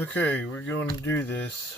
Okay, we're going to do this.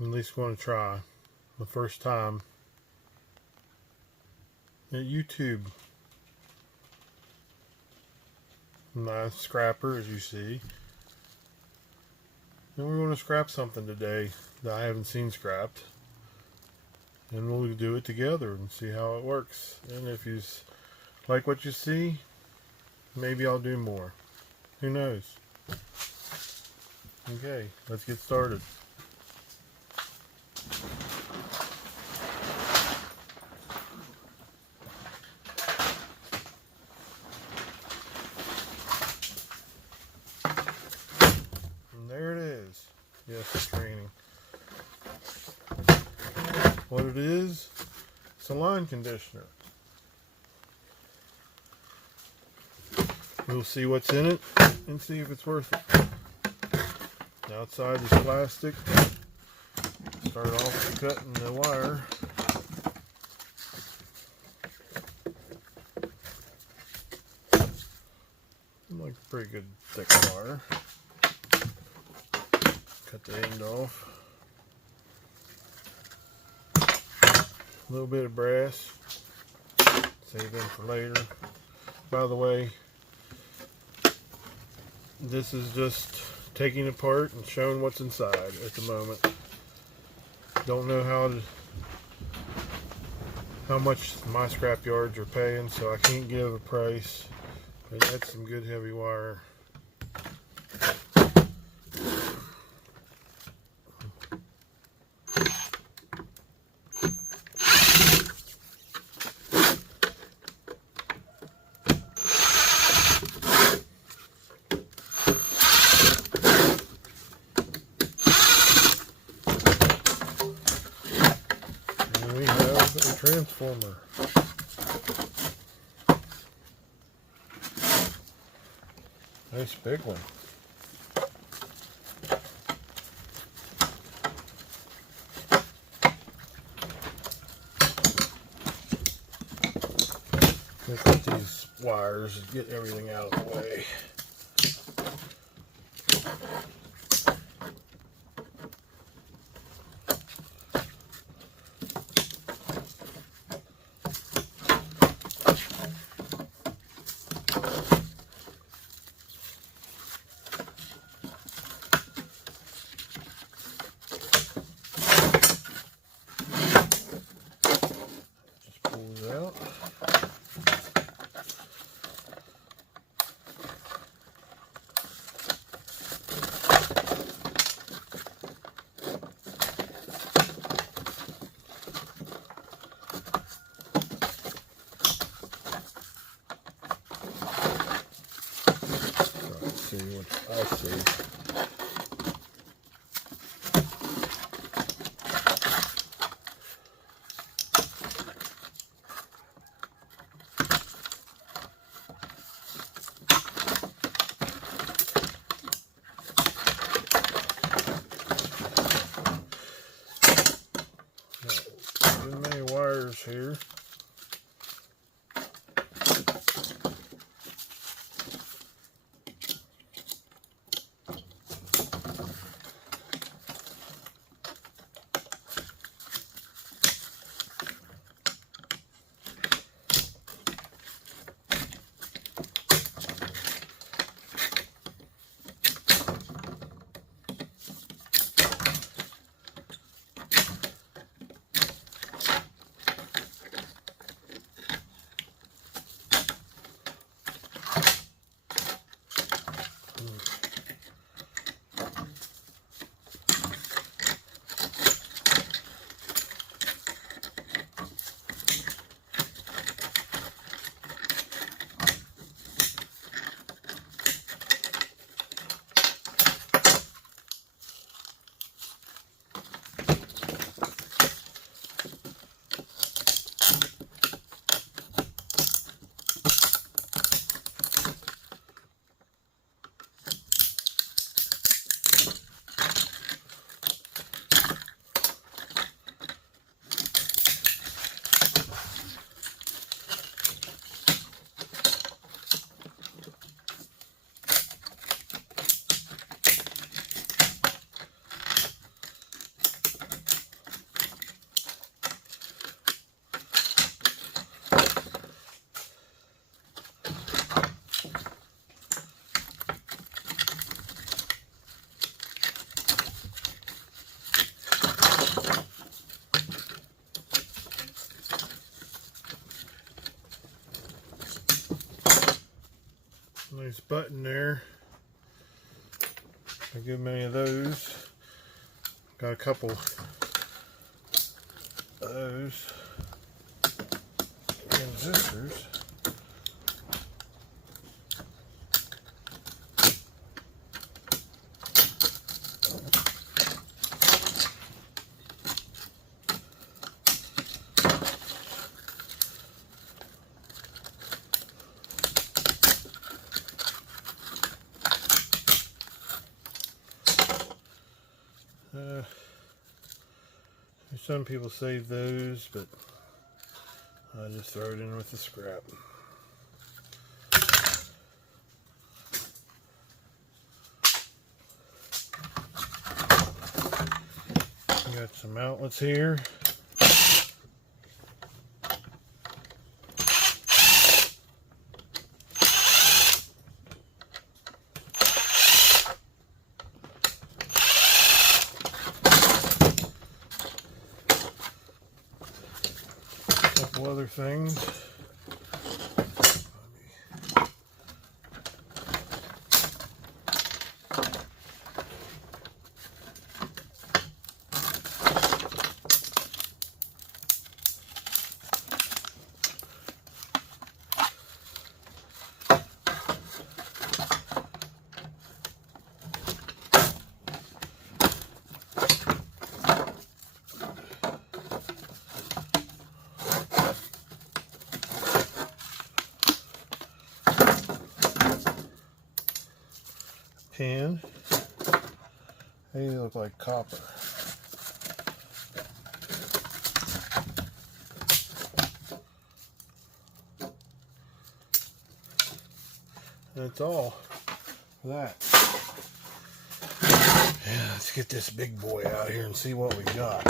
At least want to try the first time at YouTube. Nice scrapper, as you see. And we're going to scrap something today that I haven't seen scrapped. And we'll do it together and see how it works. And if you like what you see, maybe I'll do more. Who knows? Okay, let's get started. And there it is. Yes, it's raining. What it is, it's a line conditioner. We'll see what's in it and see if it's worth it. Outside is plastic. Start off with cutting the wire. Like a pretty good thick wire. Cut the end off. A little bit of brass. Save them for later. By the way, this is just taking apart and showing what's inside at the moment. Don't know how much my scrap yards are paying, so I can't give a price. But that's some good heavy wire. And we have a transformer. Nice big one. Let's cut these wires and get everything out of the way. Out. Let's see what I see. Many wires here. nice button there. A good many of those. Got a couple of those. And scissors. Some people save those, but I just throw it in with the scrap. Got some outlets here. Other things. Pan. They look like copper. That's all for that. Yeah, let's get this big boy out here and see what we got.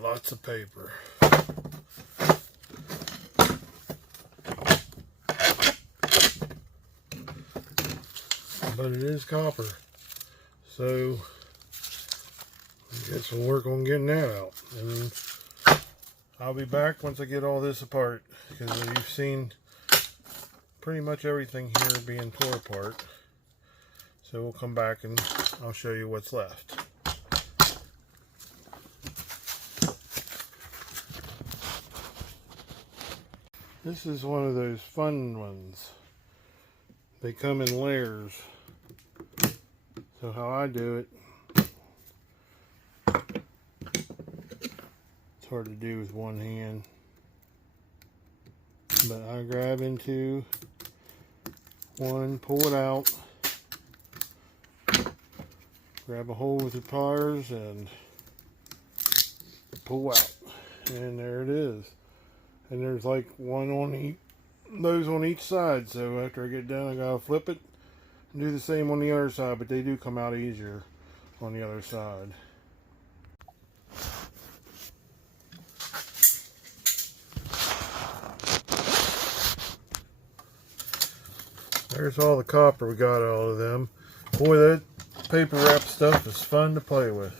Lots of paper. But it is copper. So get some work on getting that out. And I'll be back once I get all this apart, because you've seen pretty much everything here being tore apart. So we'll come back and I'll show you what's left. This is one of those fun ones. They come in layers. So how I do it, it's hard to do with one hand, but I grab into one, pull it out, grab a hole with the pliers and pull out, and there it is. And there's like one on each, those on each side, so after I get done I gotta flip it and do the same on the other side, but they do come out easier on the other side. There's all the copper we got out of them. Boy, that paper wrap stuff is fun to play with.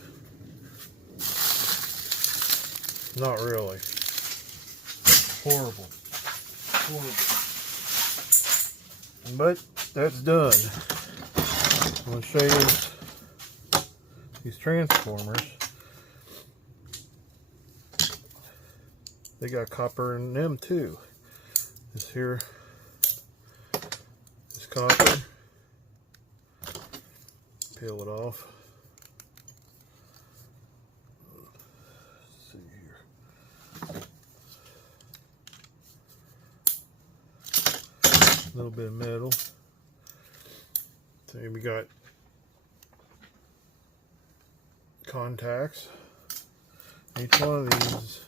Not really. Horrible. Horrible. But that's done. I'm going to show you these transformers. They got copper in them too. This here is copper. Peel it off. Let's see here. A little bit of metal. So we got contacts. Each one of these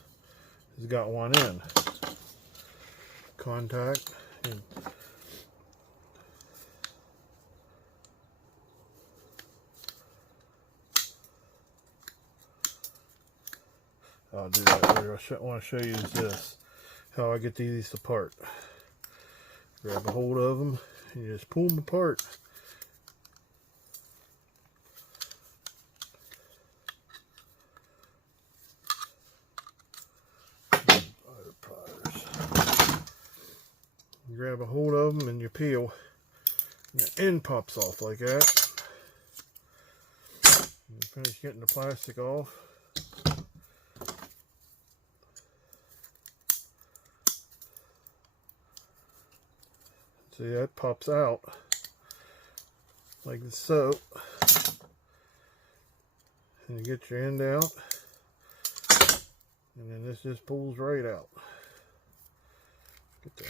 has got one in. Contact. And I'll do that later. I want to show you this, how I get these apart. Grab a hold of them and you just pull them apart. You grab a hold of them and you peel, and the end pops off like that. And you finish getting the plastic off. See, that pops out like so, and you get your end out, and then this just pulls right out. Get the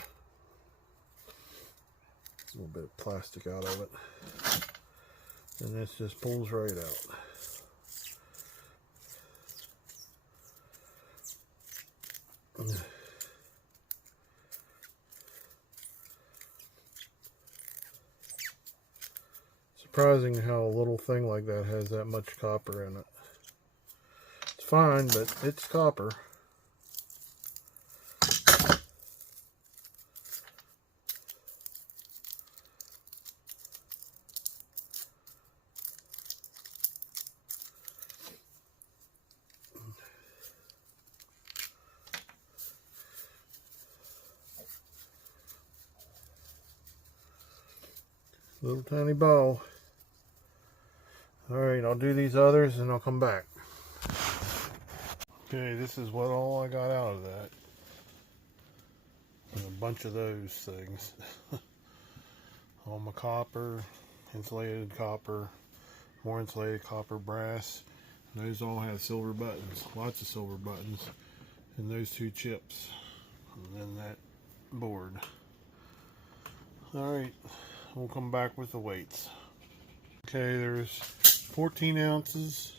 little bit of plastic out of it, and this just pulls right out. Surprising how a little thing like that has that much copper in it. It's fine, but it's copper. Little tiny ball. Alright, I'll do these others and I'll come back. Okay, this is what all I got out of that. And a bunch of those things. All my copper, insulated copper, more insulated copper, brass. And those all have silver buttons, lots of silver buttons. And those two chips. And then that board. Alright, we'll come back with the weights. Okay, there's 14 ounces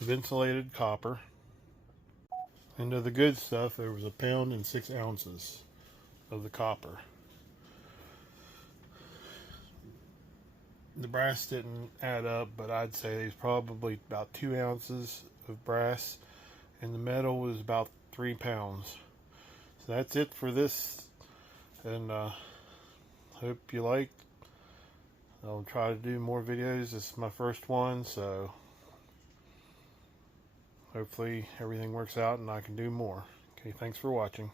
of insulated copper. And of the good stuff, there was 1 pound and 6 ounces of the copper. The brass didn't add up, but I'd say there's probably about 2 ounces of brass, and the metal was about 3 pounds. So that's it for this, and hope you liked. I'll try to do more videos. This is my first one, so hopefully everything works out and I can do more. Okay, thanks for watching.